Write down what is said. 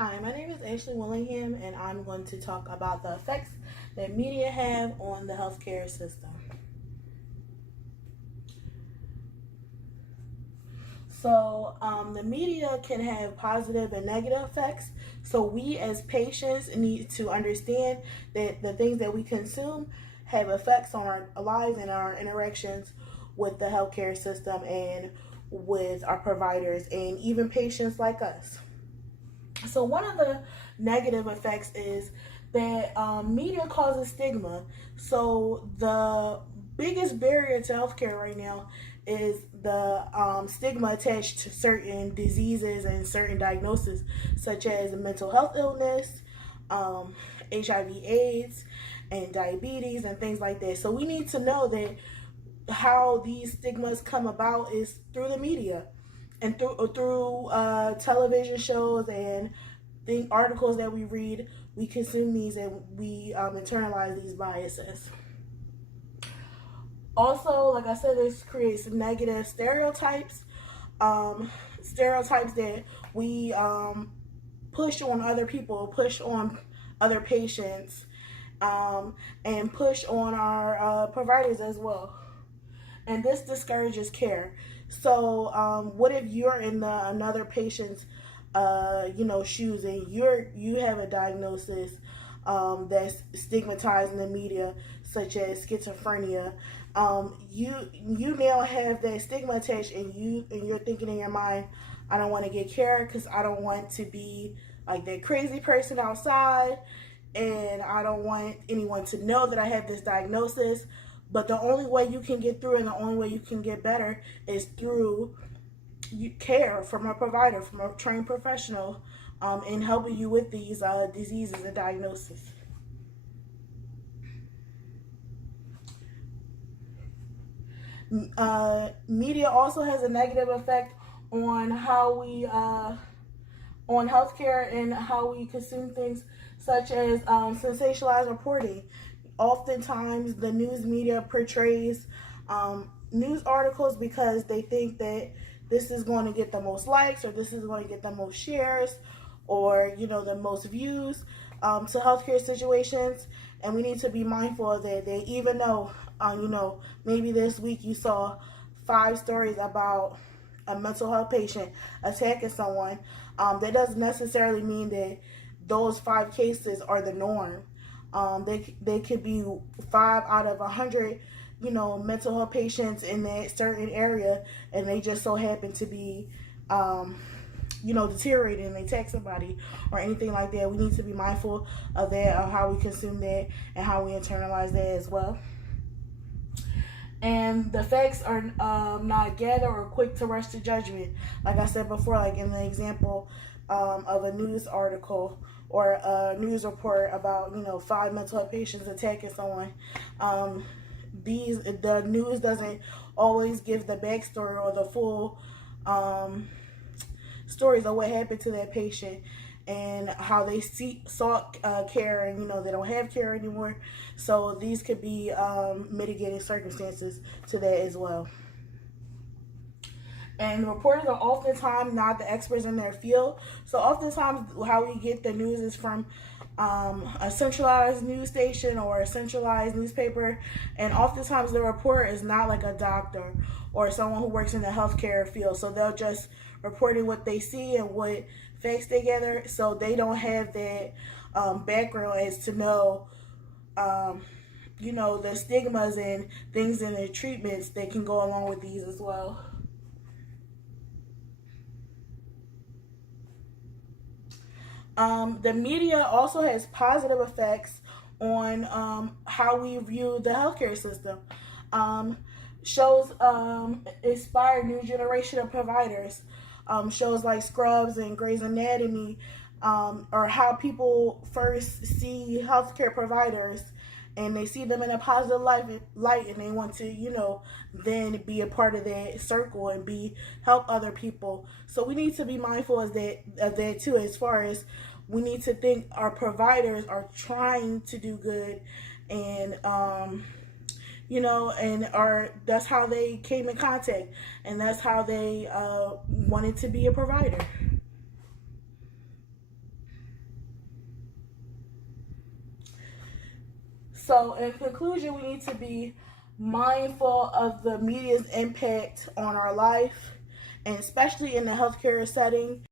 Hi, my name is Ashley Willingham, and I'm going to talk about the effects that media have on the healthcare system. The media can have positive and negative effects. So we as patients need to understand that the things that we consume have effects on our lives and our interactions with the healthcare system and with our providers and even patients like us. So one of the negative effects is that media causes stigma. So the biggest barrier to healthcare right now is the stigma attached to certain diseases and certain diagnoses, such as mental health illness, HIV/AIDS, and diabetes, and things like that. So we need to know that how these stigmas come about is through the media and through television shows and articles that we read. We consume these and we internalize these biases. Also, like I said, this creates negative stereotypes, stereotypes that we push on other people, push on other patients, and push on our providers as well. And this discourages care. So, what if you're in another patient's, shoes, and you have a diagnosis that's stigmatized in the media, such as schizophrenia? You now have that stigma attached, and you're thinking in your mind, I don't want to get care because I don't want to be like that crazy person outside, and I don't want anyone to know that I have this diagnosis. But the only way you can get through and the only way you can get better is through care from a provider, from a trained professional, in helping you with these diseases and diagnoses. Media also has a negative effect on how we on healthcare and how we consume things, such as sensationalized reporting. Oftentimes, the news media portrays news articles because they think that this is going to get the most likes, or this is going to get the most shares, or the most views to healthcare situations. And we need to be mindful of that. They even know, maybe this week you saw 5 stories about a mental health patient attacking someone. That doesn't necessarily mean that those 5 cases are the norm. They could be 5 out of 100, mental health patients in that certain area, and they just so happen to be, deteriorating, and they attack somebody or anything like that. We need to be mindful of that, of how we consume that and how we internalize that as well. And the facts are not gathered or quick to rush to judgment. Like I said before, like in the example of a news article or a news report about 5 mental health patients attacking someone. The news doesn't always give the backstory or the full stories of what happened to that patient and how they sought care, and they don't have care anymore. So these could be mitigating circumstances to that as well. And reporters are oftentimes not the experts in their field. So oftentimes how we get the news is from a centralized news station or a centralized newspaper. And oftentimes the reporter is not like a doctor or someone who works in the healthcare field. So they'll just reporting what they see and what facts they gather. So they don't have that background as to know the stigmas and things in the treatments that can go along with these as well. The media also has positive effects on how we view the healthcare system. Shows inspire new generation of providers. Shows like Scrubs and Grey's Anatomy are how people first see healthcare providers, and they see them in a positive light, and they want to then be a part of that circle and help other people. So we need to be mindful of that too, as far as we need to think our providers are trying to do good, and that's how they came in contact, and that's how they wanted to be a provider. So in conclusion, we need to be mindful of the media's impact on our life, and especially in the healthcare setting.